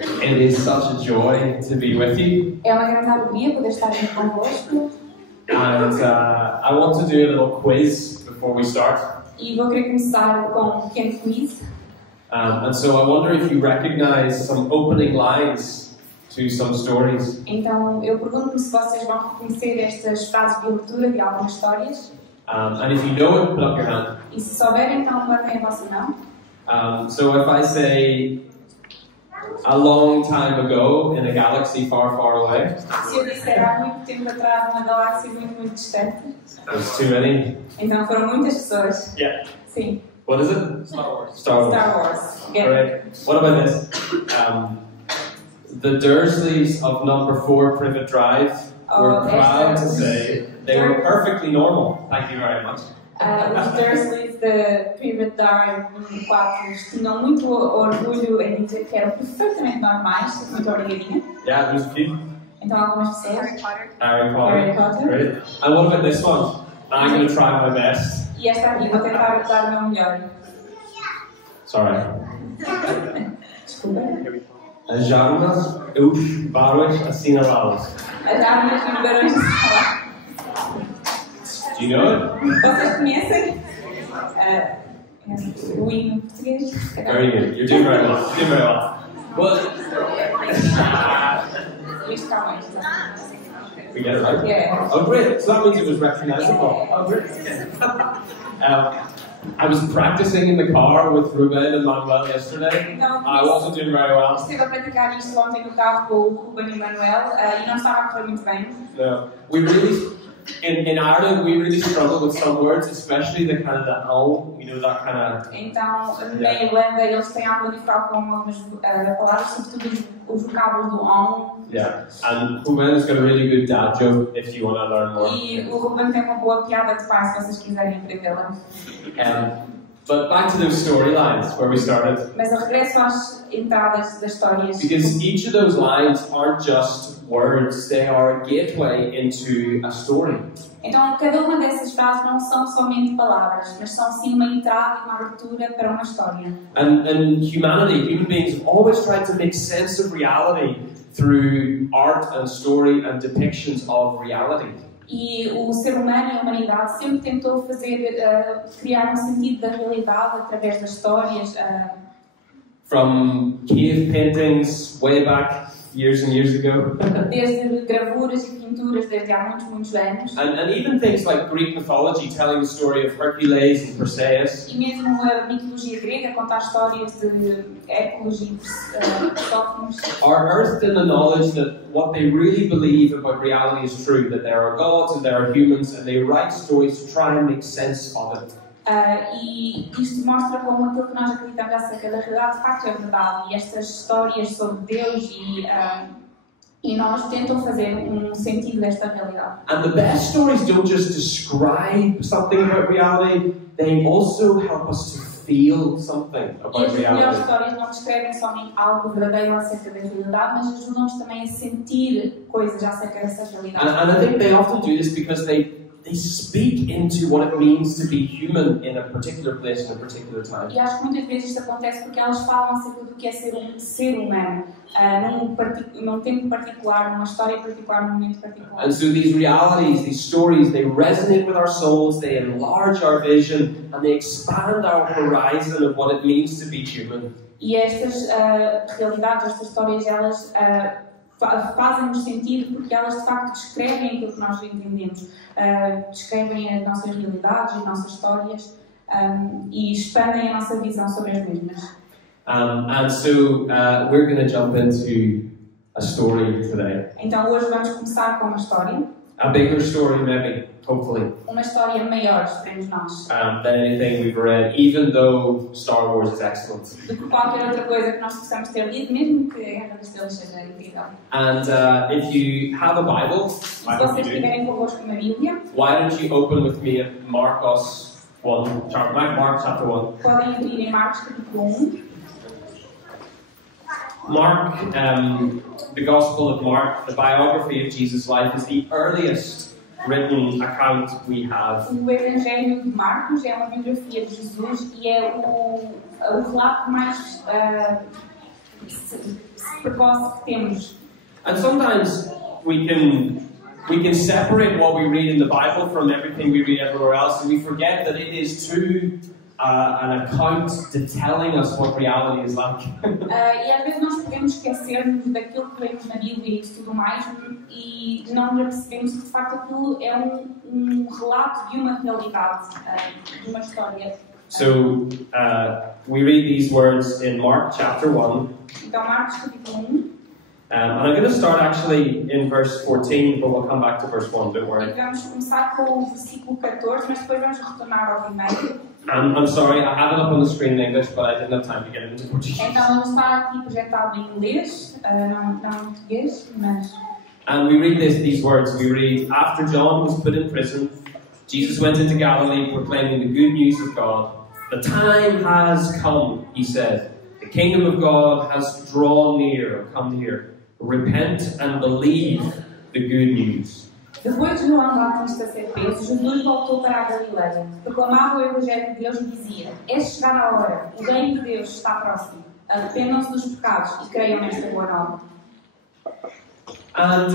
It is such a joy to be with you. É uma grande alegria poder estar aqui convosco. And I want to do a little quiz before we start. E vou querer começar com um pequeno quiz. And so I wonder if you recognize some opening lines to some stories. Então eu pergunto-me se vocês vão reconhecer estas frases de abertura de algumas histórias. And if you know it, put up your hand. E se souberem, então levantem a vossa mão. So if I say a long time ago in a galaxy far, far away. Se eu disser há muito tempo atrás numa galáxia muito, muito distante. There's too many. Então foram muitas pessoas. Yeah. Sim. What is it? Star Wars. Star Wars. Star Wars. Right. What about this? The Dursleys of number 4 Privet Drive were proud to say they were perfectly normal. Thank you very much. Os Dursleys de Privet Drive número 4 tinham muito orgulho em dizer que eram perfeitamente normais. Muito obrigadinha. Yeah, there's a few. Então algumas pessoas. Harry Potter. Harry Potter. Right. And what about this one? I'm going to try my best. E esta aqui, vou tentar dar o meu melhor. Sorry. Desculpa. As armas, os barões assinalados. As armas e os barões de sala. Do you know it? Vocês conhecem? O hino português? Very good. You're doing very well. You're doing very well. Well, Isto calma, isto. we get it right? Yeah. Oh, great. So that means it was recognizable. Oh, great. I was practicing in the car with Ruben and Manuel yesterday. Então, I wasn't doing very well. estive a praticar isto ontem no carro com o Ruben e o Manuel e não estava a correr muito bem. No, we really, in Ireland, we really struggle with some words, especially the kind of the owl, you know, that kind of. Então, na Irlanda, eles têm alguma dificuldade com algumas palavras, sobretudo os vocábulos do on. Yeah, and Ruben's got a really good dad joke if you want to learn more. E o Ruben tem uma boa piada de pai se vocês quiserem aprendê-la. But back to those storylines where we started. Mas eu regresso às entradas das histórias. Because each of those lines aren't just words, they are a gateway into a story. Então, cada uma dessas frases não são somente palavras, mas são sim uma entrada e uma abertura para uma história. And humanity, human beings, have always tried to make sense of reality through art and story and depictions of reality. E o ser humano e a humanidade sempre tentou criar um sentido da realidade através das histórias. From cave paintings way back years and years ago. Desde gravuras e pinturas desde há muitos, muitos anos. And even things like Greek mythology telling the story of Hercules and Perseus. E mesmo a mitologia grega contar histórias de Hércules e Persófonos. Are earthed in the knowledge that what they really believe about reality is true, that there are gods and there are humans, and they write stories to try and make sense of it. E isto mostra como aquilo que nós acreditamos acerca da realidade de facto é verdade. E estas histórias sobre Deus e nós tentam fazer um sentido desta realidade. And the best stories don't just describe something about reality, they also help us to feel something about E as melhores reality. histórias não descrevem somente algo verdadeiro acerca da realidade, mas ajudam-nos também a sentir coisas acerca dessa realidade. And I think they often do this because they speak into what it means to be human in a particular place in a particular time. E acho que muitas vezes isto acontece porque elas falam acerca do que é ser humano, num tempo particular, numa história particular, num momento particular. And so these realities, these stories, they resonate with our souls, they enlarge our vision, and they expand our horizon of what it means to be human. E estas realidades, estas histórias, elas fazem-nos sentido porque elas de facto descrevem aquilo que nós entendemos, descrevem as nossas realidades, as nossas histórias e expandem a nossa visão sobre as mesmas. And so we're going to jump into a story today. Então hoje vamos começar com uma história. A bigger story, maybe, hopefully, Uma história maior, esperemos nós, than anything we've read, even though Star Wars is excellent. do que qualquer outra coisa que nós possamos ter lido, mesmo que a Guerra das Estrelas seja incrível. And if you have a Bible, Se vocês tiverem convosco uma Bíblia, why don't you open with me at Marcos 1, Mark chapter 1. podem abrir em Marcos capítulo 1. Mark, the Gospel of Mark, the biography of Jesus' life, is the earliest written account we have. O Evangelho de Marcos é uma biografia de Jesus e é o relato mais precoce que temos. And sometimes we can separate what we read in the Bible from everything we read everywhere else, and we forget that it is too an account to telling us what reality is like. E às vezes nós podemos esquecer-nos daquilo que lemos na Bíblia e tudo mais, e não percebemos que de facto aquilo é um relato de uma realidade, de uma história. So we read these words in Mark chapter 1. Então, Marcos capítulo 1. And I'm going to start actually in verse 14, but we'll come back to verse 1, don't worry. E vamos começar com o versículo 14, mas depois vamos retornar ao primeiro. And I'm sorry, I have it up on the screen in English, but I didn't have time to get it into Portuguese. Então, ele está aqui projetado em inglês, não em português, mas... And we read these words. We read, after John was put in prison, Jesus went into Galilee proclaiming the good news of God. The time has come, he said. The kingdom of God has drawn near, or come near. Repent and believe the good news. Depois de João Batista ser preso, Jesus voltou para a Galileia. Proclamava o Evangelho de Deus e dizia: É chegada a hora, o reino de Deus está próximo. Arrependam-se dos pecados e creiam nesta boa nova. And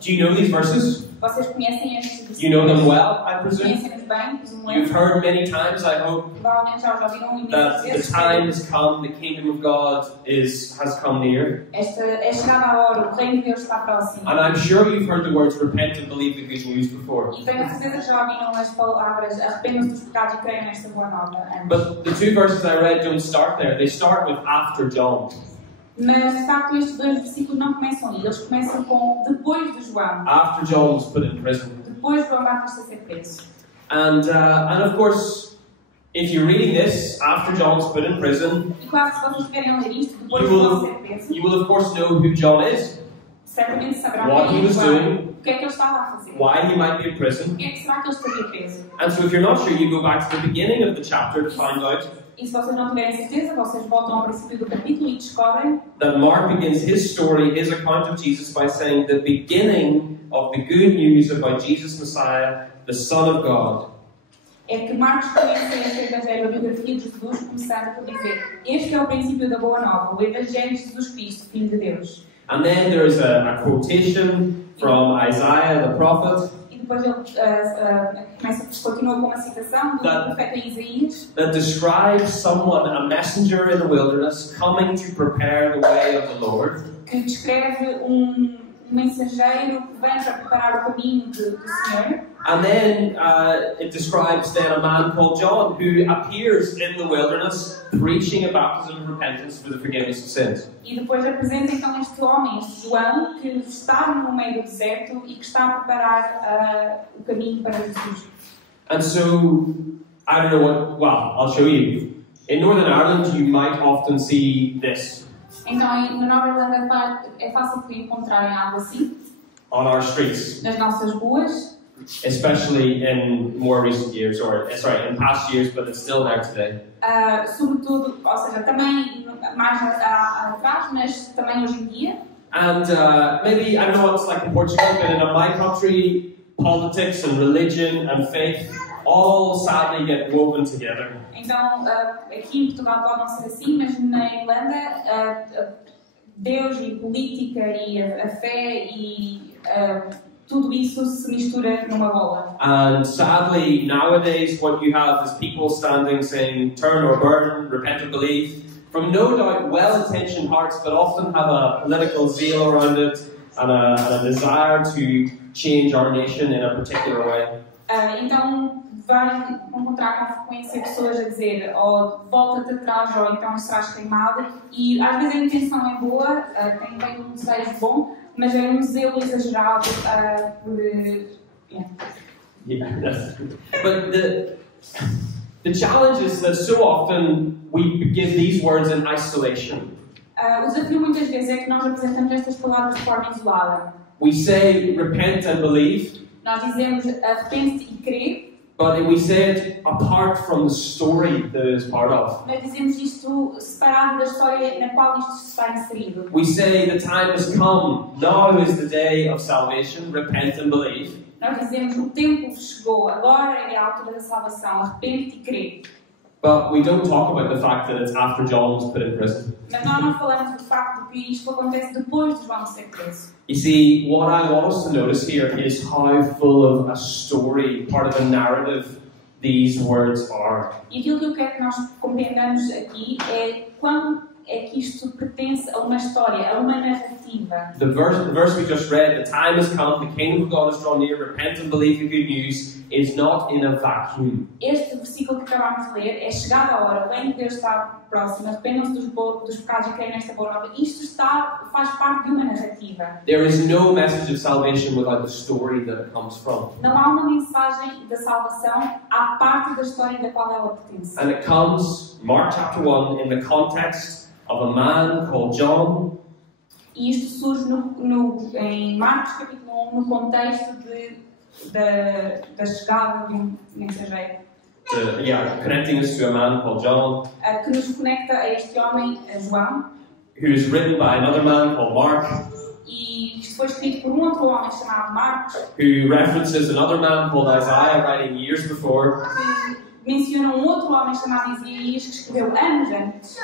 do you know these verses? Vocês conhecem estes versículos? You know them well, I presume? Conhecem-nos bem, presumo eu. You've heard many times, I hope, Provavelmente já os ouviram that imensas the vezes. time has come, the kingdom of God has come near. É chegada a hora, o reino de Deus está próximo. And I'm sure you've heard the words repent and believe the good news before. E tenho a certeza que já ouviram as palavras arrependam-se dos pecados e creiam nesta boa nova antes. But the two verses I read don't start there. They start with after John. Mas de facto estes dois versículos não começam aí, eles começam com depois de João. After John was put in prison. Depois de João Batista ser preso. And of course, if you're reading this after John was put in prison, E claro, se vocês querem ler isto depois de João ser preso, you will of course know who John is, certamente saberão what he quem é was João, doing, o que é que ele estava a fazer, why he might be in prison. o que é que será que ele estaria preso. And so if you're not sure, you go back to the beginning of the chapter to find out E se vocês não tiverem certeza, vocês voltam ao princípio do capítulo e descobrem that Mark begins his story, his account of Jesus, by saying the beginning of the good news about Jesus Messiah, the Son of God. é que Marcos começa este Evangelho, a biografia de Jesus, começando por dizer: Este é o princípio da Boa Nova, o Evangelho de Jesus Cristo, Filho de Deus. And then there is a quotation from Isaiah the prophet E depois ele continua com uma citação do profeta Isaías, that describes someone, a messenger in the wilderness, coming to prepare the way of the Lord. que descreve mensageiro que vem para preparar o caminho do Senhor. And then it describes then a man called John who appears in the wilderness preaching a baptism of repentance for the forgiveness of sins. E depois apresenta então este homem, este João, que está no meio do deserto e que está a preparar o caminho para Jesus. And so, I don't know what, well, I'll show you. In Northern Ireland, you might often see this Então, na Nova Irlanda é fácil de encontrarem algo assim on our streets, nas nossas ruas, especially in more recent years, or sorry, in past years, but it's still there today. sobretudo, ou seja, também mais atrás, mas também hoje em dia. And maybe, I don't know what it's like in Portugal, but in my country, politics and religion and faith all sadly get woven together. Então, aqui em Portugal pode não ser assim, mas na Irlanda, Deus e política e a fé e tudo isso se mistura numa bola. And sadly, nowadays, what you have is people standing saying, turn or burn, repent or believe, from no doubt well-intentioned hearts, but often have a political zeal around it and a desire to change our nation in a particular way. Então, vai encontrar com frequência pessoas a dizer volta-te atrás ou então serás queimado, e às vezes a intenção é boa, tem um desejo bom, mas é um zelo exagerado por... Yeah, but the challenge is that so often we give these words in isolation. O desafio muitas vezes é que nós apresentamos estas palavras de forma isolada. We say repent and believe, Nós dizemos arrepende-te e crê, but we say it apart from the story that it is part of. mas dizemos isto separado da história na qual isto está inserido. We say the time has come, now is the day of salvation, repent and believe. Nós dizemos o tempo chegou, agora é a altura da salvação, arrepende-te e crê. But we don't talk about the fact that it's after John was put in prison. Mas nós não falamos do facto de que isto acontece depois de João ser preso. You see, what I want us to notice here is how full of a story, part of a narrative, these words are. E aquilo que eu quero que nós compreendamos aqui é quando é que isto pertence a uma história, a uma narrativa. The verse we just read, the time has come, the kingdom of God is drawn near, repent and believe the good news, is not in a vacuum. Este versículo que acabámos de ler é chegada a hora, o reino de Deus está próximo, arrependam-se dos pecados e creem nesta boa nova. Isto faz parte de uma narrativa. There is no message of salvation without the story that it comes from. Não há uma mensagem da salvação à parte da história da qual ela pertence. And it comes, Mark chapter 1, in the context of a man called John. E isto surge em Marcos capítulo 1, no contexto da chegada de um mensageiro. Connecting us to a man called John. Que nos conecta a este homem, a João. Who is written by another man called Mark. E isto foi escrito por um outro homem chamado Marcos. Who references another man called Isaiah, writing years before. Que menciona um outro homem chamado Isaías, que escreveu anos antes.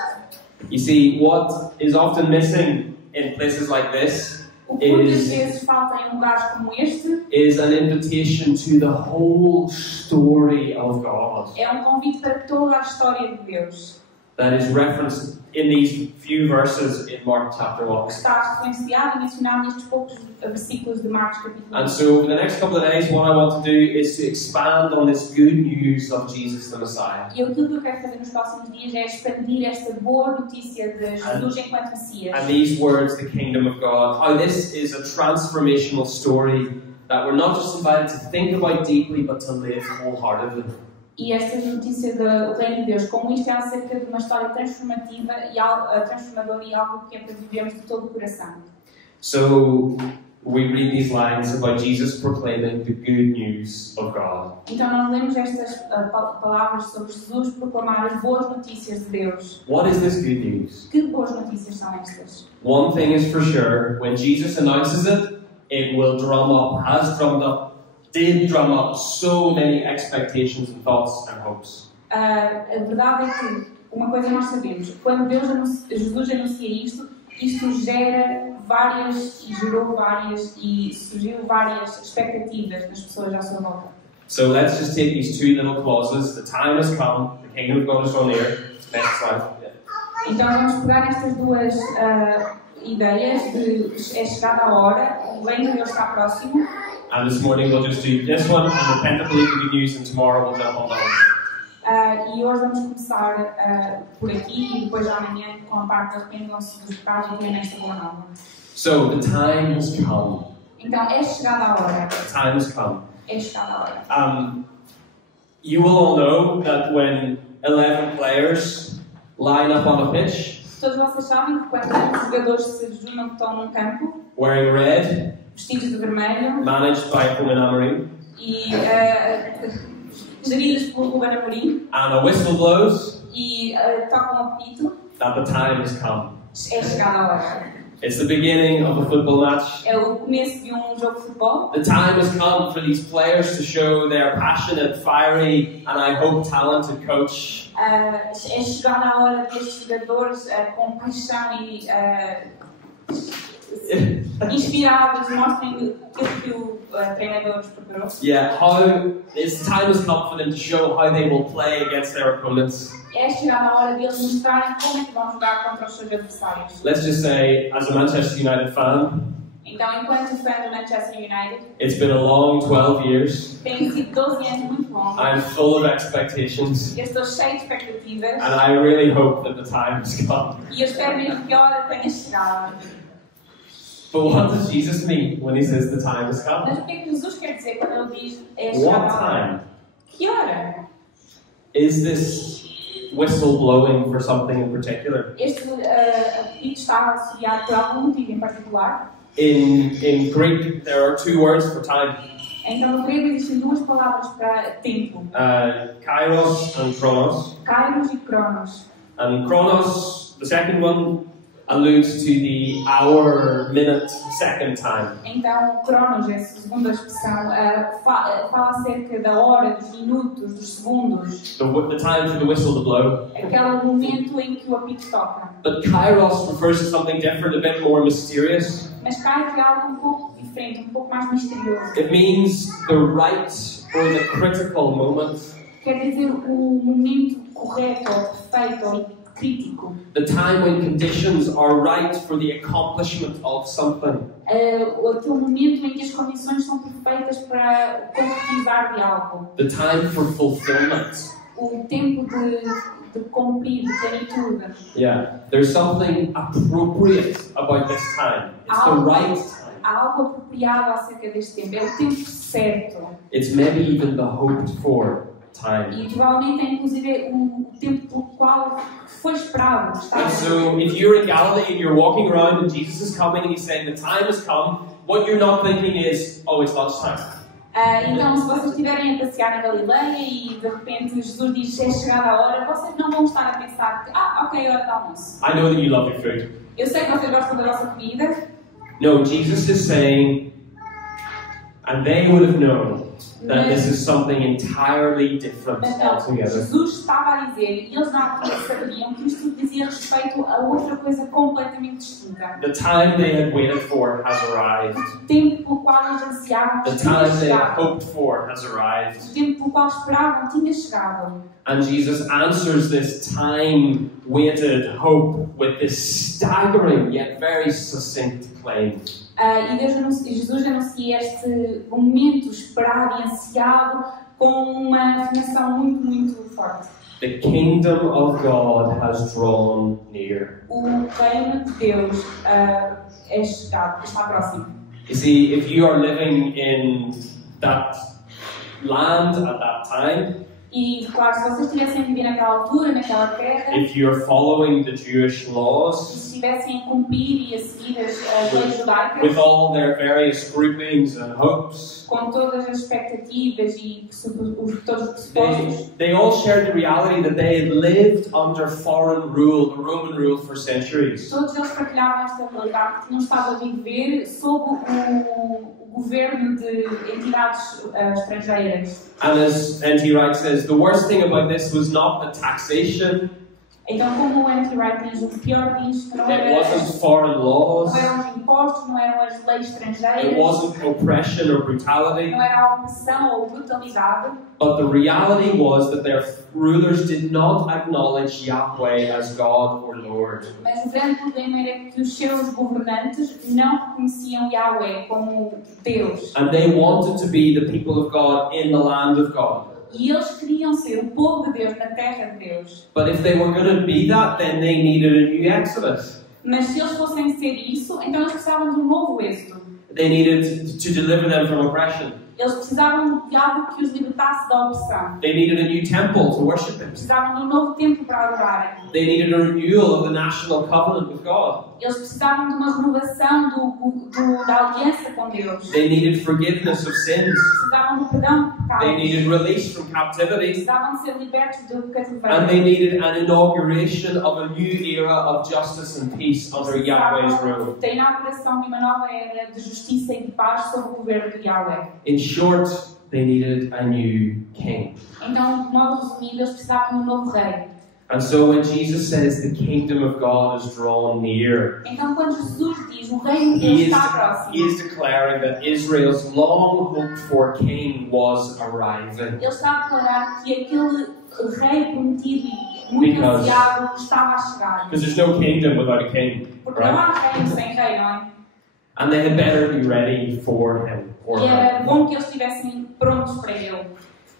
You see, what is often missing in places like this o que muitas vezes falta em lugares como este is an invitation to the whole story of God. É convite para toda a história de Deus. That is referenced in these few verses in Mark chapter 1. Que está referenciado e mencionado nestes poucos versículos de Marcos capítulo 1. And so, for the next couple of days, what I want to do is to expand on this good news of Jesus the Messiah. E aquilo que eu quero fazer nos próximos dias é expandir esta boa notícia de Jesus enquanto Messias. And these words, the kingdom of God, how this is a transformational story that we're not just invited to think about deeply, but to live wholeheartedly. E esta notícia do reino de Deus, como isto é acerca de uma história transformativa e transformadora e algo que é para vivermos de todo o coração. So we read these lines about Jesus proclaiming the good news of God. Então nós lemos estas palavras sobre Jesus proclamar as boas notícias de Deus. What is this good news? Que boas notícias são estas? One thing is for sure, when Jesus announces it, it will did drum up so many expectations and thoughts and hopes. A verdade é que uma coisa nós sabemos, quando Jesus anuncia isto gerou várias e surgiu várias expectativas nas pessoas à sua volta. So let's just take these two little clauses. The time has come, the kingdom of God is drawn near. Next slide. Então vamos pegar estas duas ideias de é chegada a hora, o reino de Deus está próximo. And this morning we'll just do this one and repent and believe the good news, and tomorrow we'll jump on that one. E hoje vamos começar por aqui e depois amanhã com a parte da arrependam-se dos pecados e creem nesta boa nova. So the time has come. Então é chegada a hora. The time has come. É chegada a hora. You will all know that when 11 players line up on a pitch, todos vocês sabem que quando os jogadores se juntam que estão num campo, wearing red, vestidos de vermelho, managed by Ruben Amorim, e geridos por Ruben Amorim, and a whistle blows, e tocam o apito, that the time has come. É chegada a hora. It's the beginning of a football match. É o começo de jogo de futebol. The time has come for these players to show their passionate, fiery, and I hope talented coach. É chegada a hora destes jogadores com paixão e inspirados, mostrem aquilo que o treinador os preparou. Yeah, it's time has come for them to show how they will play against their opponents. É chegada a hora deles mostrarem como é que vão jogar contra os seus adversários. Let's just say, as a Manchester United fan, então, enquanto fã do Manchester United, it's been a long 12 years. Tem sido 12 anos muito longos. I'm full of expectations. Eu estou cheio de expectativas. And I really hope that the time has come. E eu espero mesmo que a hora tenha chegado. But what does Jesus mean when he says the time has come? Mas o que é que Jesus quer dizer quando ele diz é chegada a hora? Que hora? Is this whistle blowing for something in particular? Este apito está associado por algum motivo em particular. In Greek, there are two words for time. Então, no grego existem duas palavras para tempo. Kairos and chronos. Kairos e Cronos. And chronos, the second one, alludes to the hour, minute, second time. Então, Cronos, essa segunda expressão, fala acerca da hora, dos minutos, dos segundos. The time for the whistle to blow. Aquele momento em que o apito toca. But Kairos refers to something different, a bit more mysterious. Mas Kairos é algo um pouco diferente, um pouco mais misterioso. It means the right or the critical moment. Quer dizer o momento correto, ou perfeito, ou crítico. The time when conditions are right for the accomplishment of something. Aquele momento em que as condições são perfeitas para concretizar de algo. The time for fulfillment. O tempo de cumprir, de plenitude. Yeah, there's something appropriate about this time. It's the right time. Há algo apropriado acerca deste tempo. É o tempo certo. It's maybe even the hoped for time. E provavelmente é inclusive o tempo pelo qual foi esperado. And so, if you're in Galilee and you're walking around and Jesus is coming and he's saying the time has come, what you're not thinking is, oh, it's lunchtime. Então, se vocês estiverem a passear na Galileia e de repente Jesus diz que é chegada a hora, vocês não vão estar a pensar que, ok, hora de almoço. I know that you love your food. Eu sei que vocês gostam da vossa comida. No, Jesus is saying, and they would have known that this is something entirely different Mas não, altogether. Jesus estava a dizer, e eles na altura sabiam que isto dizia respeito a outra coisa completamente distinta. The time they had waited for has arrived. O tempo pelo qual eles ansiavam The tinha time they had chegado. hoped for has arrived. O tempo pelo qual esperavam tinha chegado. And Jesus answers this time-waited hope with this staggering yet very succinct claim. E Jesus anuncia este momento esperado e ansiado com uma afirmação muito, muito forte. The kingdom of God has drawn near. O reino de Deus é chegado, está próximo. You see, if you are living in that land at that time, E, claro, se vocês estivessem a viver naquela altura, naquela terra, if you're following the Jewish e laws, se estivessem a cumprir e a seguir as leis judaicas, with all their various groupings and hopes, com todas as expectativas e todos os pressupostos, they all shared the reality that they had lived under foreign rule, the Roman rule, for centuries. todos eles partilhavam esta realidade que não estava a viver sob o governo de entidades estrangeiras. And as N.T. Wright says, the worst thing about this was not the taxation, Então, como o N.T. Wright diz, o pior disto não it wasn't foreign laws, não eram os impostos, não eram as leis it estrangeiras, wasn't oppression or brutality, não era a opressão ou brutalidade, but the reality was that their rulers did not acknowledge Yahweh as God or Lord. mas o grande problema era que os seus governantes não reconheciam Yahweh como Deus. And they wanted to be the people of God in the land of God. E eles queriam ser o povo de Deus na terra de Deus. But if they were going to be that, then they needed a new Exodus. Mas se eles fossem ser isso, então eles precisavam de um novo êxodo. They needed to deliver them from oppression. Eles precisavam de algo que os libertasse da opressão. They needed a new temple to worship Him. Precisavam de um novo templo para adorarem. They needed a renewal of the national covenant with God. Eles precisavam de uma renovação da aliança com Deus. They needed forgiveness of sins. Precisavam do perdão de They pecados. needed release from captivity. Precisavam de ser libertos do And cativeiro. they needed an inauguration of a new era of justice and peace under Yahweh's rule. Da inauguração de uma nova era de justiça e de paz sob o governo de Yahweh. In short, they needed a new king. Então, de modo resumido, eles precisavam de um novo rei. And so when Jesus says the kingdom of God is drawn near, Então, quando Jesus diz o reino de he Deus is, está próximo, declaring that Israel's long hoped for king was arriving. ele está a declarar que aquele rei prometido e muito Because- ansiado estava a chegar. Because there's no kingdom without a king, Porque não right? há reino sem rei, não é? And they had better be ready for him or E era her. bom que eles estivessem prontos para ele.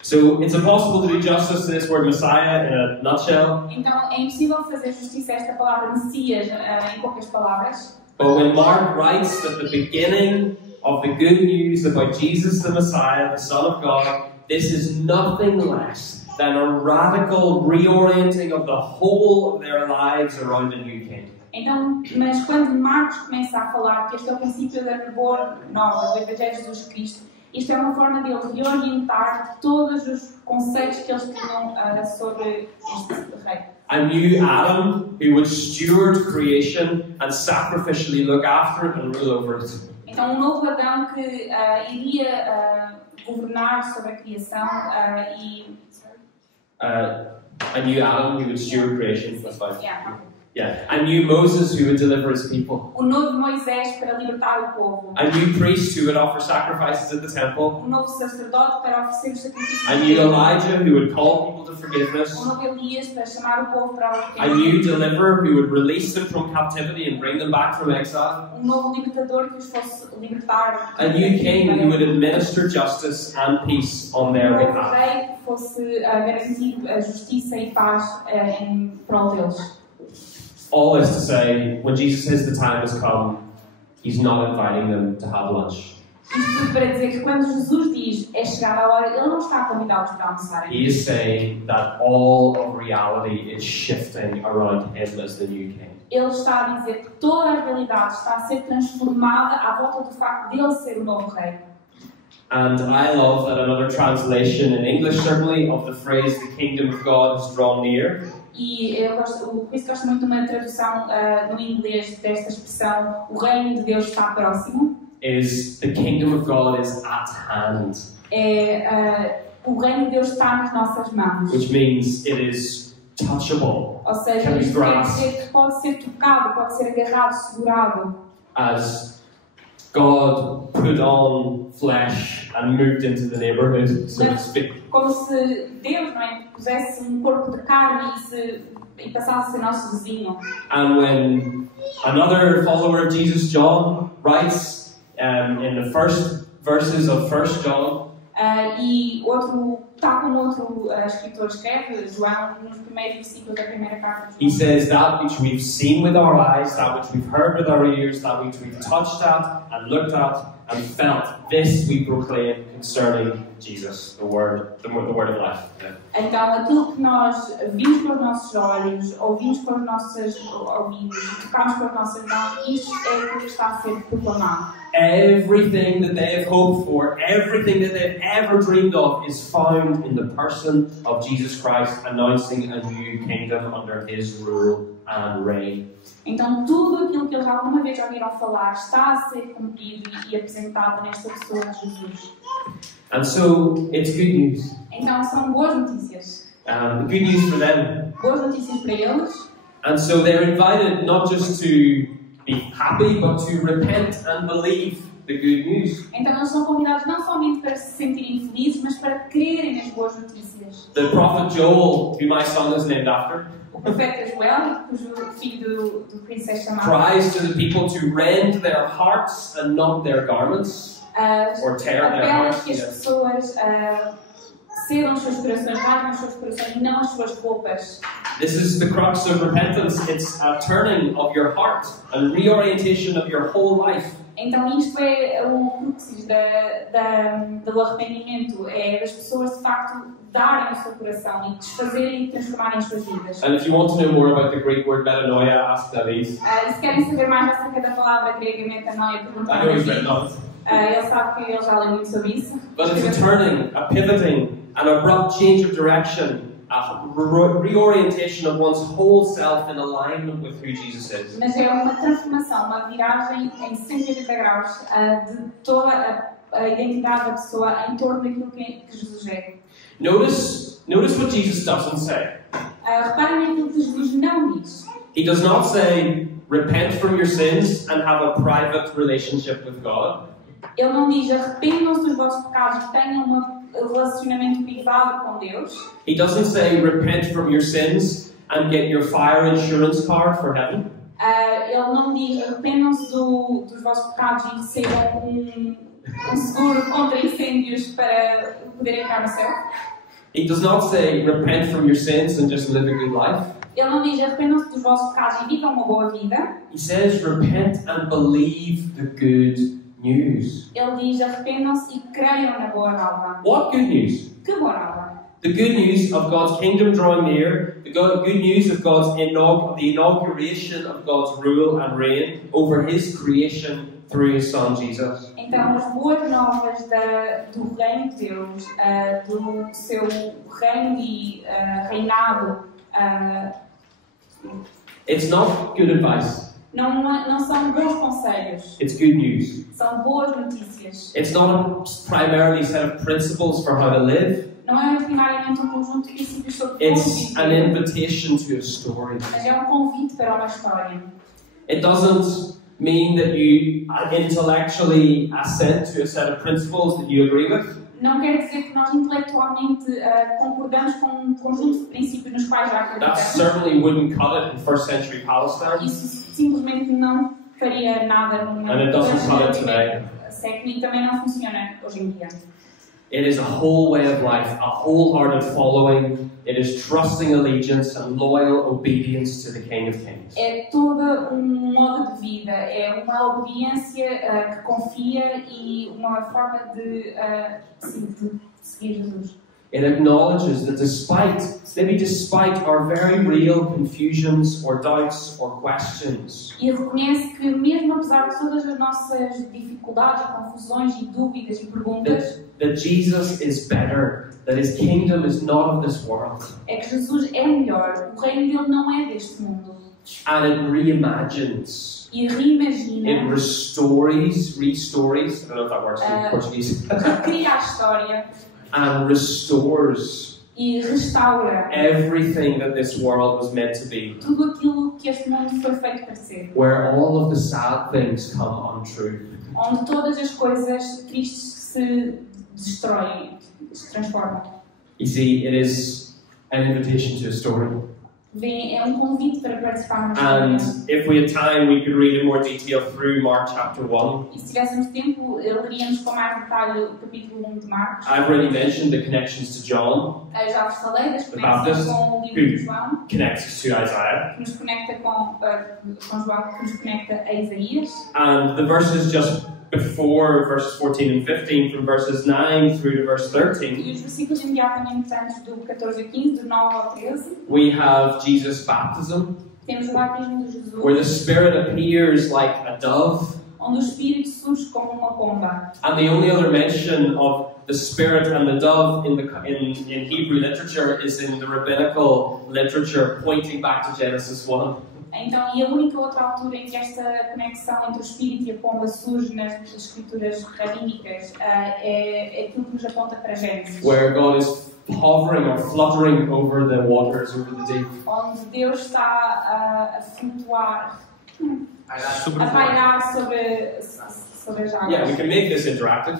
So it's impossible to do justice to this word Messiah in a nutshell. Então é impossível fazer justiça a esta palavra Messias em poucas palavras. But when Mark writes that the beginning of the good news about Jesus the Messiah, the Son of God, this is nothing less than a radical reorienting of the whole of their lives around a new king. Então, mas quando Marcos começa a falar que este é o princípio da boa nova do Evangelho de Jesus Cristo, isto é uma forma de ele reorientar todos os conceitos que eles tinham sobre este rei. A new Adam who would steward creation and sacrificially look after it and rule over it. Então, novo Adão que iria governar sobre a criação e... A new Adam who would steward creation. That's fine. Yeah. Yeah. A new Moses who would deliver his people. O novo Moisés para libertar o povo. A new priest who would offer sacrifices at the temple. O novo sacerdote para oferecer os sacrifícios. A new Elijah who would call people to forgiveness. O novo Elias para chamar o povo para o A new deliverer who would release them from captivity and bring them back from exile. Novo libertador que os fosse libertar. A new king who would administer justice and peace on their novo behalf. rei que fosse garantir a justiça e paz em prol deles. All this to say, when Jesus says the time has come, he's not inviting them to have lunch. Isto tudo para dizer que quando Jesus diz é chegada a hora, ele não está a convidá-los para almoçarem. He is saying that all of reality is shifting around him as the new king. Ele está a dizer que toda a realidade está a ser transformada à volta do facto de ele ser o novo rei. And I love that another translation in English, certainly, of the phrase "the kingdom of God has drawn near." E por isso gosto muito de uma tradução no inglês desta expressão, o reino de Deus está próximo. Is the kingdom of God is at hand. O reino de Deus está nas nossas mãos. Which means it is touchable. Ou seja, isto quer dizer que pode ser tocado, pode ser agarrado, segurado. As God put on flesh and moved into the neighborhood, so to speak. Como se Deus, não é, pusesse corpo de carne e passasse a ser nosso vizinho. And when another follower of Jesus, John, writes in the first verses of 1 John, e tal como outro escritor escreve, João, nos primeiros versículos da primeira carta de he João, says, that which we've seen with our eyes, that which we've heard with our ears, that which we've touched at and looked at and felt, this we proclaim concerning Jesus, the word of life. Yeah. Então, aquilo que nós vimos com os nossos olhos, ouvimos com os nossos ouvidos, tocamos com as nossas mãos, isto é o que está a ser proclamado. Everything that they've hoped for, everything that they've ever dreamed of is found in the person of Jesus Christ, announcing a new kingdom under his rule and reign. Então, tudo aquilo que eles alguma vez já ouviram falar está a ser cumprido e apresentado nesta pessoa de Jesus. And so, it's good news. Então, são boas notícias. Good news for them. Boas notícias para eles. And so they're invited not just to be happy, but to repent and believe the good news. Então eles são convidados não somente para se sentirem felizes, mas para crerem nas boas notícias. The prophet Joel, who my son is named after, O profeta Joel, cujo filho do Chris é chamado, cries to the people to rend their hearts and not their garments, or tear their apela hearts. que as pessoas cedam os seus corações, rasgam os seus corações e não as suas roupas. This is the crux of repentance. It's a turning of your heart and reorientation of your whole life. Então isto é o cruxis do arrependimento, é das pessoas de facto darem o seu coração e desfazerem e transformarem as suas vidas. And if you want to know more about the Greek word metanoia, ask David. E se querem saber mais acerca da palavra grega metanoia, perguntam I a know he's David. written on it. Ele sabe que ele já leu muito sobre isso. But it's a turning, a pivoting, an abrupt change of direction, a reorientation of one's whole self in alignment with who Jesus is. Mas é uma transformação, uma viragem em 180 graus de toda a identidade da pessoa em torno daquilo que Jesus é. Notice what Jesus doesn't say. Reparem naquilo que Jesus não diz. He does not say, repent from your sins and have a private relationship with God. Ele não diz, arrependam-se dos vossos pecados e tenham um relacionamento privado com Deus. He doesn't say, repent from your sins and get your fire insurance card for heaven. Ele não diz, arrependam-se dos vossos pecados e recebam um seguro contra incêndios para poderem entrar no céu. He does not say, repent from your sins and just live a good life. Ele não diz, arrependam-se dos vossos pecados e vivam uma boa vida. He says, repent and believe the good news. Ele diz, arrependam-se e creiam na boa nova. What good news? Que boa nova? The good news of God's kingdom drawing near, the good news of the inauguration of God's rule and reign over His creation through His Son Jesus. Então, as boas novas do reino de Deus, do seu reino e reinado It's not good advice. Não são bons conselhos, It's good news. são boas notícias. It's not a primarily set of principles for how to live. Não é primariamente um conjunto de princípios sobre como It's an viver, invitation to a story. mas é um convite para uma história. It doesn't mean that you intellectually assent to a set of principles that you agree with. Não quer dizer que nós intelectualmente concordamos com um conjunto de princípios nos quais já That acreditamos. certainly wouldn't cut it in first century Palestine. Isso simplesmente não faria nada numa And it doesn't cut it today. século e também não funciona hoje em dia. It is a whole way of life, a wholehearted following. It is trusting allegiance and loyal obedience to the King of Kings. É todo um modo de vida, é uma obediência que confia e uma forma de seguir Jesus. It acknowledges that despite our very real confusions or doubts or questions, E reconhece que mesmo apesar de todas as nossas dificuldades, confusões e dúvidas e perguntas, that Jesus is better, that His kingdom is not of this world. é que Jesus é melhor, o reino dele não é deste mundo. And it reimagines. E reimagina, It restores, I don't know if that works in Portuguese, recria a história and restores e restaura everything that this world was meant to be, tudo aquilo que este mundo foi feito para ser. where all of the sad things come untrue. Onde todas as coisas tristes se destroem, se transformam. You see, it is an invitation to a story. É um convite para participar na And história. if we had time, we could read in more detail through Mark chapter 1. E se tivéssemos tempo, leríamos com mais detalhe o capítulo 1 de Marcos. I've already mentioned the connections to John, Já vos falei das The Baptist, conexões com o livro de João, connects to Isaiah. que nos conecta com João, que nos conecta a Isaías. And the verses just before verses 14 and 15, from verses 9 through to verse 13, E os versículos imediatamente antes do 14 a 15, do 9 ao 13, we have Jesus' baptism, temos o batismo de where the Jesus, Spirit appears like a dove. onde o Espírito surge como uma pomba. And the only other mention of the Spirit and the dove in Hebrew literature is in the rabbinical literature, pointing back to Genesis 1. Então, e a única outra altura em que esta conexão entre o Espírito e a pomba surge nas escrituras rabínicas é aquilo que nos aponta para Gênesis, Where God is hovering or fluttering over the waters, over the deep. onde Deus está a flutuar, a pairar sobre as águas. Yeah, we can make this interactive.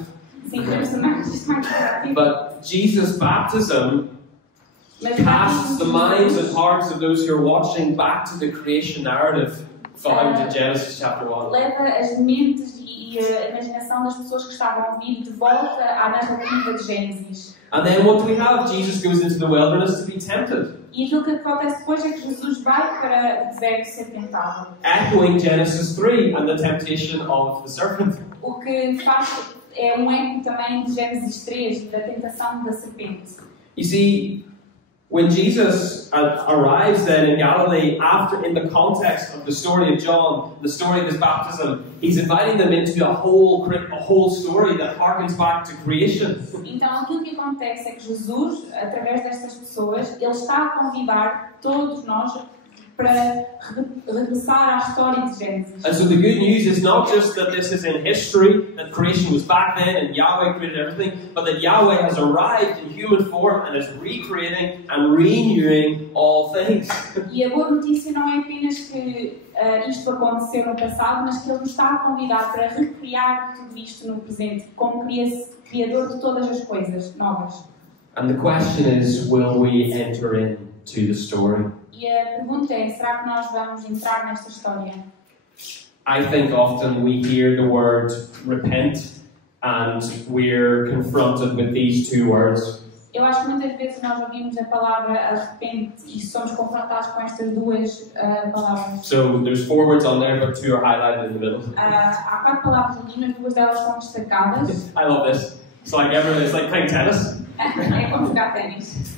Sim, podemos tornar isto mais interativo. But Jesus' baptism Mas casts the o minds batismo and hearts of those who are watching back to the creation narrative found in Genesis chapter 1. leva as mentes e a imaginação das pessoas que estavam a ouvir de volta à narrativa de Gênesis. And then what do we have? Jesus goes into the wilderness to be tempted, E aquilo que acontece depois é que Jesus vai para o deserto ser tentado. echoing Genesis 3 and the temptation of the serpent. O que faz é um eco também de Gênesis 3, da tentação da serpente. You see, when Jesus arrives then in Galilee, after in the context of the story of John, the story of his baptism, he's inviting them into a whole story that harkens back to creation. Então, aquilo que acontece é que Jesus, através destas pessoas, ele está a convidar todos nós para regressar à história de Gênesis. And so the good news is not just that this is in history, that creation was back then and Yahweh created everything, but that Yahweh has arrived in human form and is recreating and renewing all things. E a boa notícia não é apenas que isto aconteceu no passado, mas que ele nos está a convidar para recriar tudo isto no presente, como criador de todas as coisas novas. And the question is, will we enter into the story? E a pergunta é, será que nós vamos entrar nesta história? I think often we hear the word repent and we're confronted with these two words. Eu acho que muitas vezes nós ouvimos a palavra arrepende e somos confrontados com estas duas palavras. So there's 4 words on there, but 2 are highlighted in the middle. Há 4 palavras ali, mas 2 delas são destacadas. I love this. It's like playing tennis. É como jogar ténis.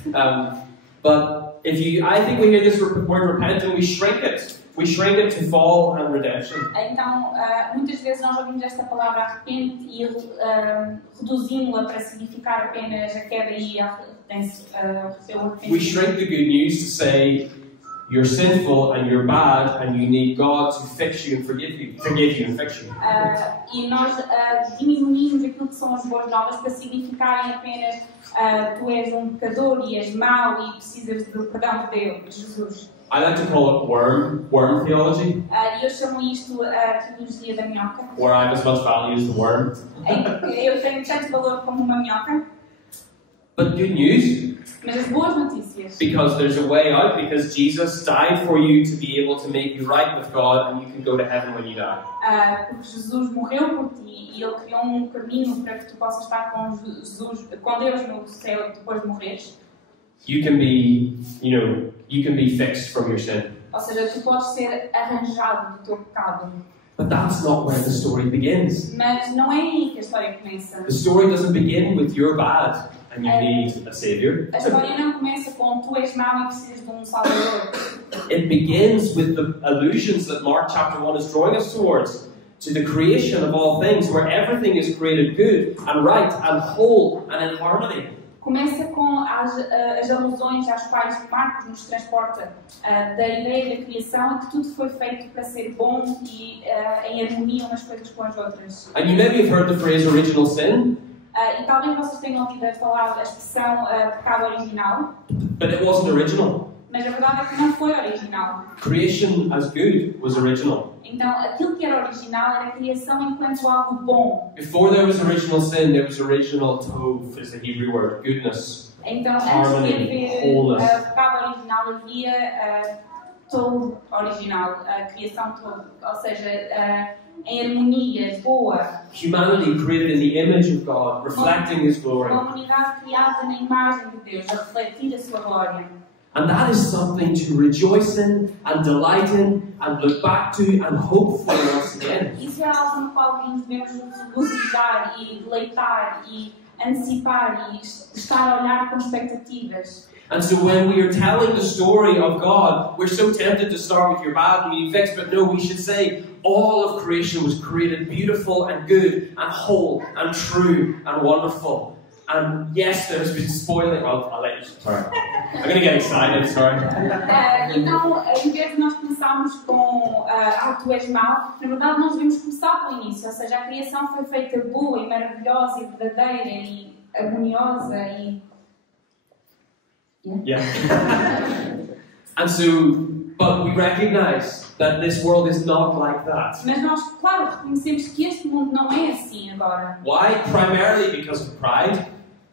But I think we hear this word repent and we shrink it. We shrink it to fall and redemption. Então, muitas vezes nós ouvimos esta palavra arrepende e reduzimos-la para significar apenas a queda e o We shrink the good news to say you're sinful and you're bad and you need God to fix you and forgive you and fix you. E nós diminuímos aquilo que são as boas novas para significarem apenas tu és um pecador e és mau e precisas do perdão de Deus, de Jesus. I like to call it worm theology, E eu chamo isto a teologia da minhoca. where I have as much value as the worm. Em que eu tenho tanto valor como uma minhoca. But good news, Mas as boas notícias, because there's a way out, because Jesus died for you to be able to make you right with God and you can go to heaven when you die. porque Jesus morreu por ti e Ele criou um caminho para que tu possas estar com Jesus, com Deus no céu depois de morreres. You can be fixed from your sin. Ou seja, tu podes ser arranjado do teu pecado. But that's not where the story begins. Mas não é aí que a história começa. The story doesn't begin with you're bad and you need a savior. A história não começa com tu és mau e precisas de um salvador. It begins with the allusions that Mark chapter 1 is drawing us towards, to the creation of all things, where everything is created good and right and whole and in harmony. Começa com as alusões às quais Marcos nos transporta da ideia da criação e que tudo foi feito para ser bom e em harmonia umas coisas com as outras. And you maybe have heard the phrase original sin, E talvez vocês tenham ouvido falar a expressão pecado original, but it wasn't original. mas a verdade é que não foi original. Creation as good was original. Então, aquilo que era original era a criação enquanto algo bom. Before there was original sin, there was original tov, is the Hebrew word, goodness. Então, antes de Harmony, haver wholeness. pecado original, havia todo original, a criação toda, ou seja, em harmonia, boa. Humanity created in the image of God, reflecting His glory. Uma humanidade criada na imagem de Deus, a refletir a sua glória. And that is something to rejoice in and delight in and look back to and hope for once again. Isso é algo no qual nos devemos regozijar e deleitar e antecipar e estar a olhar com expectativas. And so when we are telling the story of God, we're so tempted to start with your bad and you fix, but no, we should say all of creation was created beautiful and good and whole and true and wonderful. And yes, there's been spoiling. I'll let you. Sorry. I'm going to get excited, sorry. Então, em vez de nós começarmos com tu és mau, na verdade nós devemos começar pelo início, ou seja, a criação foi feita boa e maravilhosa e verdadeira e harmoniosa e... Yeah. And so, but we recognize that this world is not like that. Mas nós, claro, reconhecemos que este mundo não é assim agora. Why? Primarily because of pride.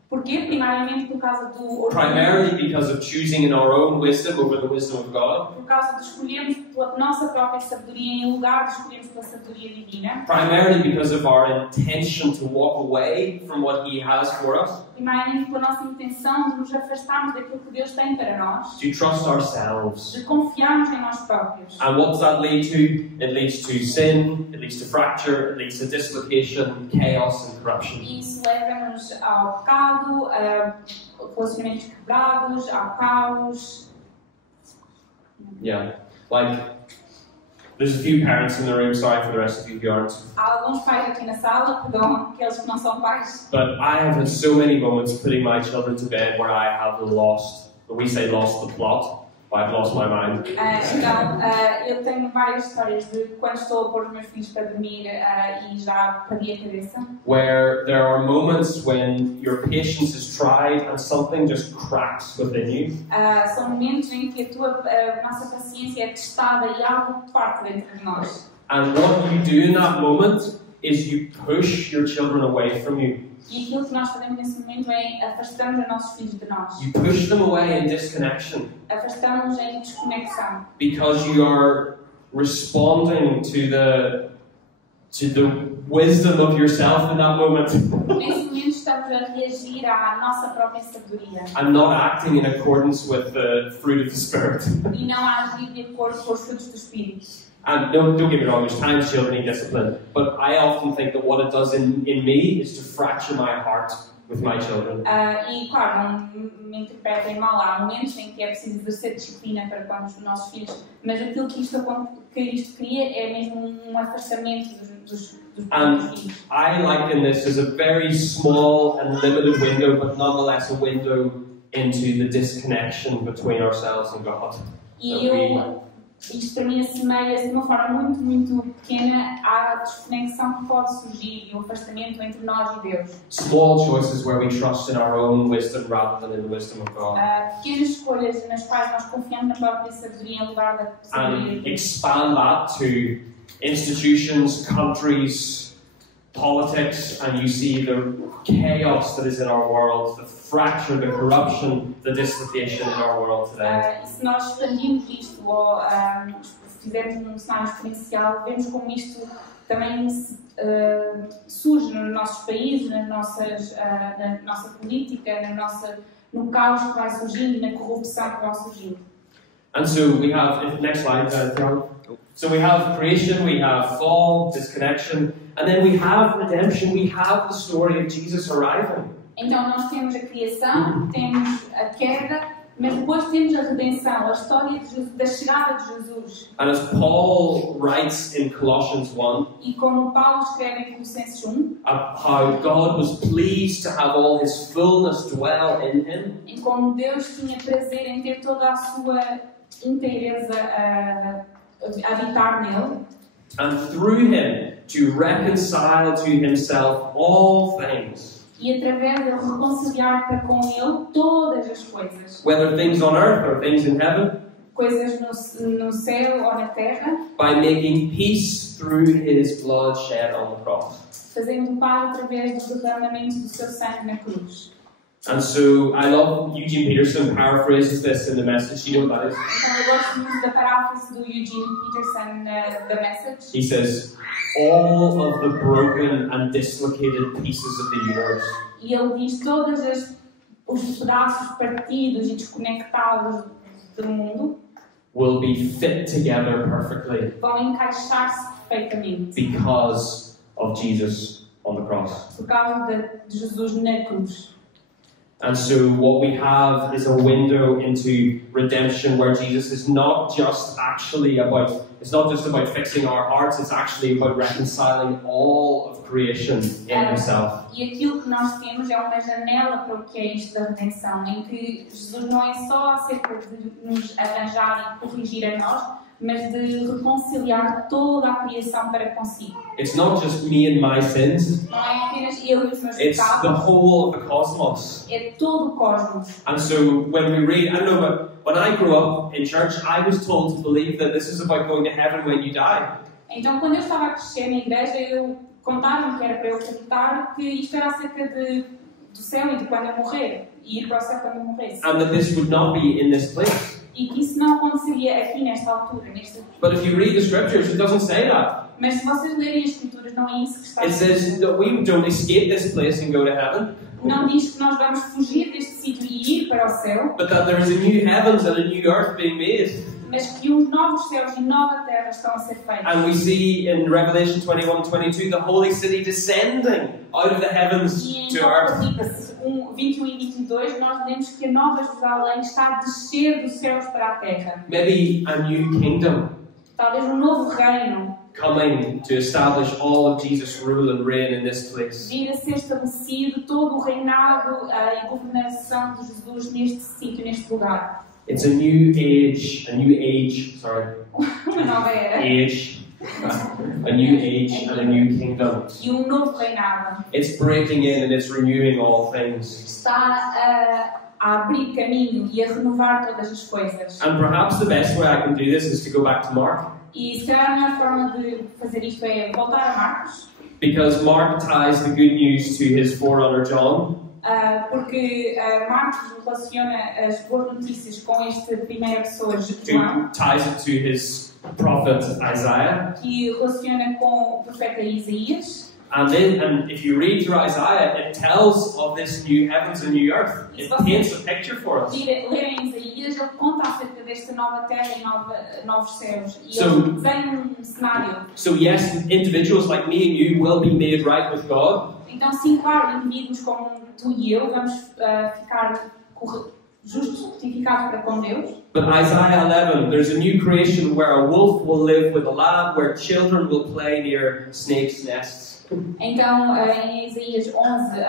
Porquê? Primariamente por causa do orgulho. Primarily because of choosing in our own wisdom over the wisdom of God. Por causa de escolhermos pela nossa própria sabedoria em lugar de escolhermos pela sabedoria divina. Primarily because of our intention to walk away from what He has for us. Primariamente pela nossa intenção de nos afastarmos daquilo que Deus tem para nós. To trust ourselves. De confiarmos em nós próprios. And what does that lead to? It leads to sin, it leads to fracture, it leads to dislocation, chaos and corruption. E isso leva-nos ao pecado, a relacionamentos quebrados, ao caos. Yeah. Like, there's a few parents in the room, sorry for the rest of you who aren't. Há alguns pais aqui na sala, perdão, aqueles que não são pais. But I have had so many moments putting my children to bed where I have lost, we say lost the plot, but I've lost my mind. Então, eu tenho várias histórias de quando estou a pôr os meus filhos para dormir e já perdi a cabeça. Where there are moments when your patience is tried and something just cracks within you. São momentos em que a nossa paciência é testada e algo parte dentro de nós. And what you do in that moment is you push your children away from you. E aquilo que nós fazemos nesse momento é afastamos os nossos filhos de nós. You push them away in disconnection. Afastamos-nos em desconexão. Because you are responding to the wisdom of yourself in that moment. Nesse momento estamos a reagir à nossa própria sabedoria. And not acting in accordance with the fruit of the Spirit. E não a agir de acordo com os frutos do Espírito. And don't get me wrong, there's times children need discipline, but I often think that what it does in me is to fracture my heart with my children. E claro, não me interpretem mal, há momentos em que é preciso exercer disciplina para com os nossos filhos, mas aquilo que isto cria é mesmo um afastamento dos filhos. I liken this as a very small and limited window, but nonetheless a window into the disconnection between ourselves and God. E isto para mim assemelha-se de uma forma muito, muito pequena à desconexão que pode surgir e o afastamento entre nós e Deus. Small choices where we trust in our own wisdom rather than in the wisdom of God. Pequenas escolhas nas quais nós confiamos na própria sabedoria em lugar da sabedoria And de Deus. expand that to institutions, countries, politics, and you see the chaos that is in our world, the fracture, the corruption, the dislocation in our world today. E se nós expandirmos isto ou fizermos um cenário exponencial, vemos como isto também surge nos nossos países, na nossa política, no caos que vai surgindo e na corrupção que vai surgindo. And so we have, next slide, John. So we have creation, we have fall, disconnection, and then we have redemption, we have the story of Jesus arriving. Então nós temos a criação, temos a queda, mas depois temos a redenção, a história da chegada de Jesus. And as Paul writes in Colossians 1, E como Paulo escreve em Colossenses 1, how God was pleased to have all his fullness dwell in him. em como Deus tinha prazer em ter toda a sua inteireza a habitar nele, And through him to reconcile to himself all things, e através de reconciliar para com ele todas as coisas, whether things on earth or things in heaven, coisas no céu ou na terra, by making peace through his blood shed on the cross. fazendo paz através do derramamento do seu sangue na cruz. And so I love Eugene Peterson paraphrases this in the Message. You know what that is? Então eu gosto muito da paráfrase do Eugene Peterson da Message. He says, all of the broken and dislocated pieces of the universe E ele diz todos os pedaços partidos e desconectados do mundo will be fit together perfectly vão encaixar-se perfeitamente because of Jesus on the cross. por causa de Jesus na cruz. And so what we have is a window into redemption where Jesus is not just it's not just about fixing our hearts, it's actually about reconciling all of creation in himself. E aquilo que nós temos é uma janela para o que é isto da redenção, em que Jesus não é só acerca de nos arranjar e corrigir a nós, mas de reconciliar toda a criação para consigo. It's not just me and my sins, Não é apenas eu e os meus it's the pecados, whole of the cosmos. é todo o cosmos. And so when we read, I don't know, but when I grew up in church, I was told to believe that this is about going to heaven when you die. Então, quando eu estava a crescer na igreja, contaram-me que era para eu acreditar que isto era acerca do céu e de quando eu morrer, e ir para o céu quando eu morresse. And that this would not be in this place. E que isso não aconteceria aqui nesta altura, But if you read the scriptures, it doesn't say that. Mas se vocês lerem as escrituras, não é isso que está It says that we don't escape this place and go to heaven, Não diz que nós vamos fugir deste sítio e ir para o céu, but that there is a new heavens and a new earth being made. mas que uns novos céus e nova terra estão a ser feitos. And we see in Revelation 21:22 the holy city descending out of the heavens E em to earth. Apocalipse 21 e 22, nós lemos que a Nova Jerusalém está a descer dos céus para a terra. Maybe a new kingdom Talvez um novo reino coming to establish all of Jesus' rule and reign in this place. vir a ser estabelecido todo o reinado e governação de Jesus neste sítio, neste lugar. It's a new age, Uma nova era a new age and a new kingdom. e um novo reinado. It's breaking in and it's renewing all things. Está a abrir caminho e a renovar todas as coisas. And perhaps the best way I can do this is to go back to Mark, E se calhar a melhor forma de fazer isto é voltar a Marcos, because Mark ties the good news to his forerunner John. porque Marcos relaciona as boas notícias com este primeira pessoa, João, Ties it to his prophet Isaiah. que relaciona com o profeta Isaías. And if you read through Isaiah, it tells of this new heavens and new earth. It paints a picture for us. Lerem Isaías, ele conta acerca desta nova terra e novos céus. E So- ele desenha cenário. So yes, individuals like me and you will be made right with God. Então, sim, claro, indivíduos como tu e eu vamos justos, justificados para com Deus. But Isaiah 11, there's a new creation where a wolf will live with a lamb, where children will play near snakes' nests. Então, em Isaías 11,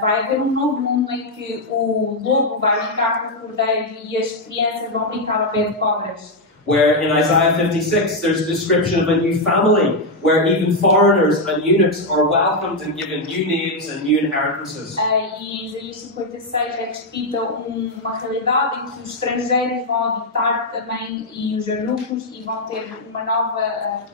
vai haver um novo mundo em que o lobo vai brincar com o cordeiro e as crianças vão brincar ao pé de cobras. Where in Isaiah 56, there's a description of a new family, where even foreigners and eunuchs are welcomed and given new names and new inheritances. E em Isaías 56 é descrita uma realidade em que os estrangeiros vão habitar também e os eunucos e vão ter uma nova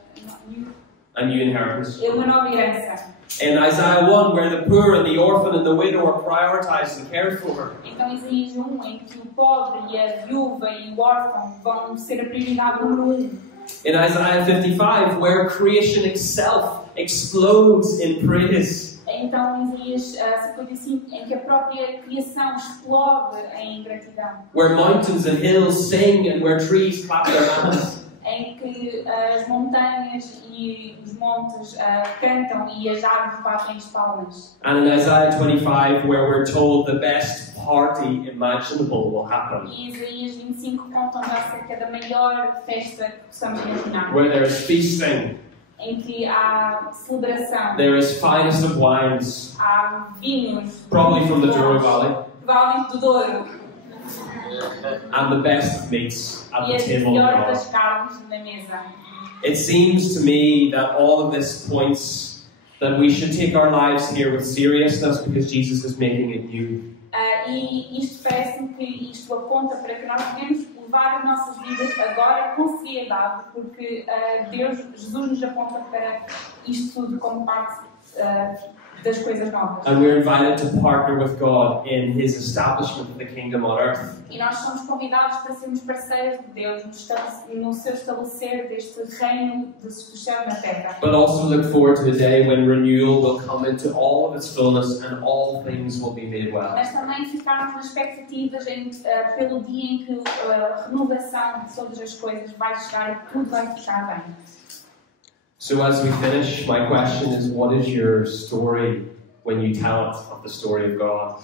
A new inheritance. uma nova herança. In Isaiah 1, where the poor and the orphan and the widow are prioritized and cared for. Então, Isaías 1, em que o pobre e a viúva e o órfão vão ser a prioridade número 1. In Isaiah 55, where creation itself explodes in praise. Então, em Isaías 55, em que a própria criação explode em gratidão. Where mountains and hills sing and where trees clap their hands. Em que as montanhas e os montes cantam e as árvores batem as palmas. And in Isaiah 25, where we're told the best party imaginable will happen. E Isaías 25 contam-nos acerca da maior festa que possamos imaginar. Where there is feasting, Em que há celebração, there is finest of wines, há vinhos, probably from the Douro Valley, provavelmente do Douro, and the best of meats at e the as table of melhores das God. carnes na mesa. It seems to me that all of this points that we should take our lives here with seriousness because Jesus is making it new. E isto parece-me que isto aponta para que nós devemos levar as nossas vidas agora com seriedade, porque Jesus nos aponta para isto tudo como parte das coisas novas. And we're invited to partner with God in His establishment of the kingdom on earth. E nós somos convidados para sermos parceiros de Deus no seu estabelecer deste reino do céu na terra. But also look forward to the day when renewal will come into all of its fullness and all things will be made well. Mas também ficarmos nas expectativas pelo dia em que a renovação de todas as coisas vai chegar e tudo vai ficar bem. So as we finish, my question is, what is your story when you tell it of the story of God?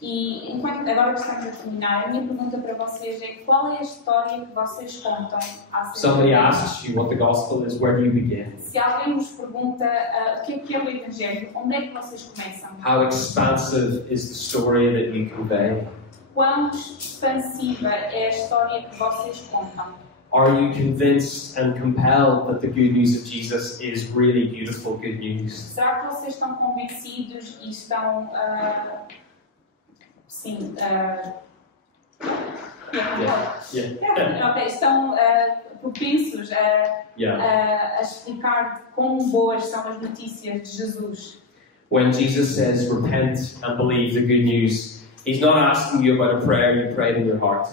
E enquanto agora que estamos a terminar, a minha pergunta para vocês é: qual é a história que vocês contam acerca Somebody de Deus? asks you what the gospel is, where do you begin? Se alguém vos pergunta o que é o Evangelho, onde é que vocês começam? How expansive is the story that you convey? Quão expansiva é a história que vocês contam? Are you convinced and compelled that the good news of Jesus is really beautiful good news? Será que vocês estão convencidos e estão ok, estão propensos a explicar quão boas são as notícias de Jesus? When Jesus says repent and believe the good news, He's not asking you about a prayer you prayed in your heart.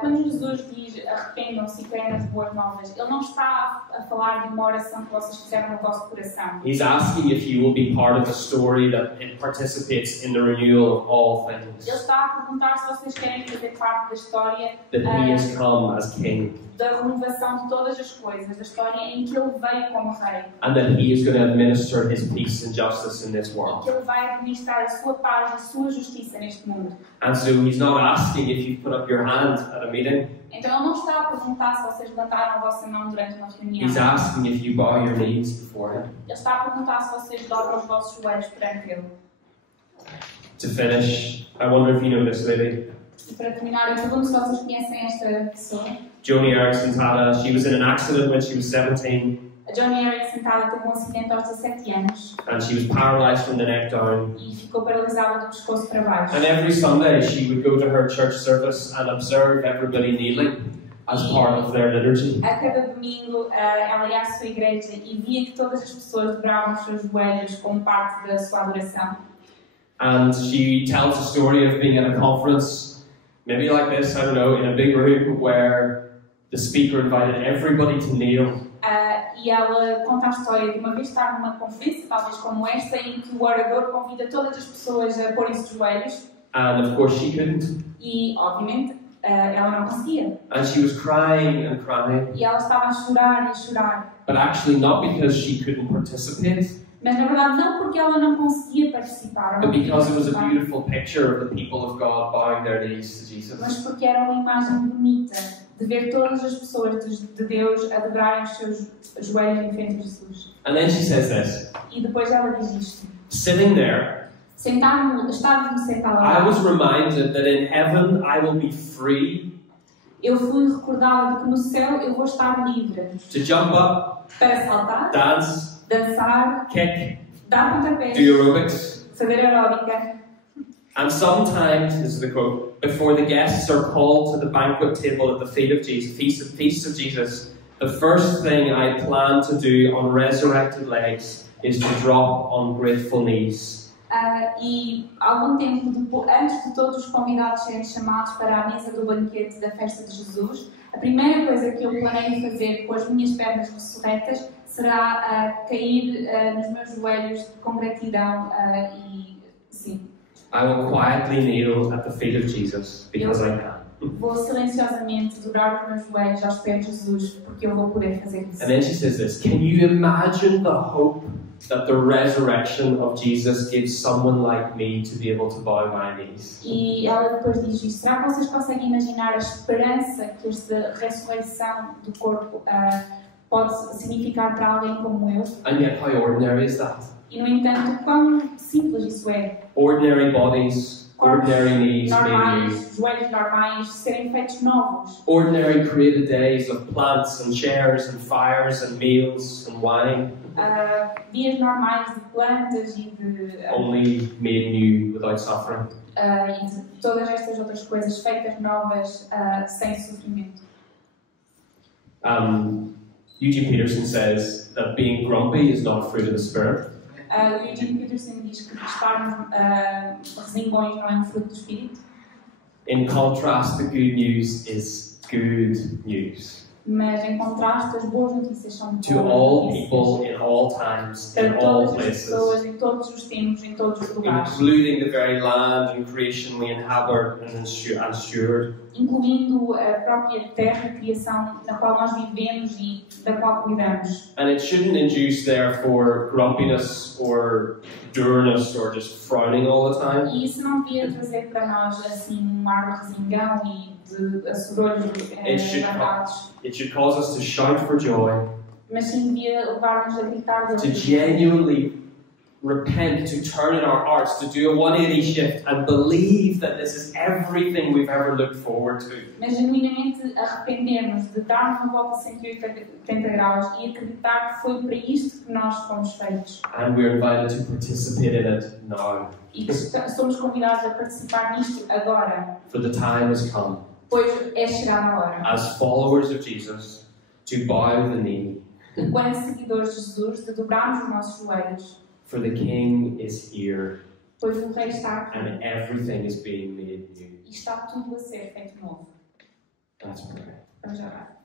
Quando Jesus diz arrependam-se e creem nas boas novas, Ele não está a falar de uma oração que vocês fizeram no vosso coração. He's asking if you will be part of a story that it participates in the renewal of all things. Ele está a perguntar se vocês querem fazer parte da história That He has come as King. Da renovação de todas as coisas, da história em que Ele veio como Rei. And that He is going to administer His peace and justice in this world. Que Ele vai administrar a sua paz e a sua justiça neste mundo. And so He's not asking if you put up your hand at a meeting. Então Ele não está a perguntar se vocês levantaram a vossa mão durante uma reunião. He's asking if you bow your knees before Him. Ele está a perguntar se vocês dobram os vossos joelhos perante Ele. To finish, I wonder if you know this lady. E para terminar, eu pergunto se vocês conhecem esta pessoa. Joni Eareckson she was in an accident when she was 17. A Joni Eareckson teve um acidente aos 17 anos. And she was paralyzed from the neck down. E ficou paralisada do pescoço para baixo. And every Sunday she would go to her church service and observe everybody kneeling as part of their liturgy. A cada domingo ela ia à sua igreja e via que todas as pessoas dobravam os seus joelhos como parte da sua adoração. And she tells the story of being at a conference, maybe like this, I don't know, in a big room where the speaker invited everybody to kneel. E ela conta a história de uma vez estar numa conferência, talvez como esta, em que o orador convida todas as pessoas a porem-se de joelhos. And of course she couldn't. E, obviamente, ela não conseguia. And she was crying and crying. E ela estava a chorar e a chorar. But actually not because she couldn't participate. Mas na verdade não porque ela não conseguia participar, ou não but queria because it was a participar, beautiful picture of the people of God bowing their knees to Jesus. mas porque era uma imagem bonita de ver todas as pessoas de Deus a dobrarem os seus joelhos em frente a Jesus. And then she says this, E depois ela diz isto. sitting there, Estava-me sentada I lá. was reminded that in heaven I will be free Eu fui recordada de que no céu eu vou estar livre to jump up, para saltar, dance, dançar, kick, dar pontapés, do aerobics. fazer aeróbica. And sometimes, this is the quote, before the guests are called to the banquet table at the feet of Jesus, feast of Jesus, the first thing I plan to do on resurrected legs is to drop on grateful knees. E algum tempo antes de todos os convidados serem chamados para a mesa do banquete da festa de Jesus, a primeira coisa que eu planeio fazer com as minhas pernas ressurretas será cair nos meus joelhos com gratidão e sim. I will quietly kneel at the feet of Jesus because I can. Vou silenciosamente dobrar os meus joelhos aos pés de Jesus porque eu vou poder fazer isso. And then she says this, can you imagine the hope that the resurrection of Jesus gives someone like me to be able to bow my knees? E ela depois diz isto. Será que vocês conseguem imaginar a esperança que esta ressurreição do corpo pode significar para alguém como eu? And yet how ordinary is that? E no entanto, quão simples isso é. Ordinary bodies, ordinary knees being Normais, used. joelhos normais, serem feitos novos. Ordinary created days of plants and chairs and fires and meals and wine, Dias normais de plantas e only made new without suffering. e de todas estas outras coisas feitas novas sem sofrimento. Eugene Peterson says that being grumpy is not a fruit of the Spirit. O Eugene Peterson diz que estar resingões não é um fruto do Espírito. In contrast, the good news is good news. Mas, em contraste, as boas notícias são To boas all notícias people in all times, in para all todas as places, pessoas, em todos os tempos, em todos os lugares, including the very land and creation we inhabit and steward. incluindo a própria terra e criação na qual nós vivemos e da qual cuidamos. And it shouldn't induce, therefore, grumpiness or dourness or just frowning all the time. E isso não devia trazer para nós assim um ar de resingão e de assobrolhos agarrados, It should cause us to shout for joy, mas sim devia levar-nos a gritar de to alegria. genuinely repent, to turn in our hearts, to do a 180 shift and believe that this is everything we've ever looked forward to. Mas genuinamente arrependermos de darmos uma volta 180 graus e acreditar que foi para isto que nós fomos feitos. And we're invited to participate in it now, E que somos convidados a participar nisto agora, for the time has come, pois é chegar a hora. as followers of Jesus, to bow the knee, Enquanto seguidores de Jesus, de dobrarmos os nossos joelhos, for the King is here, pois o Rei está aqui and everything is being made new. e está tudo a ser feito novo. Let's pray. Vamos orar.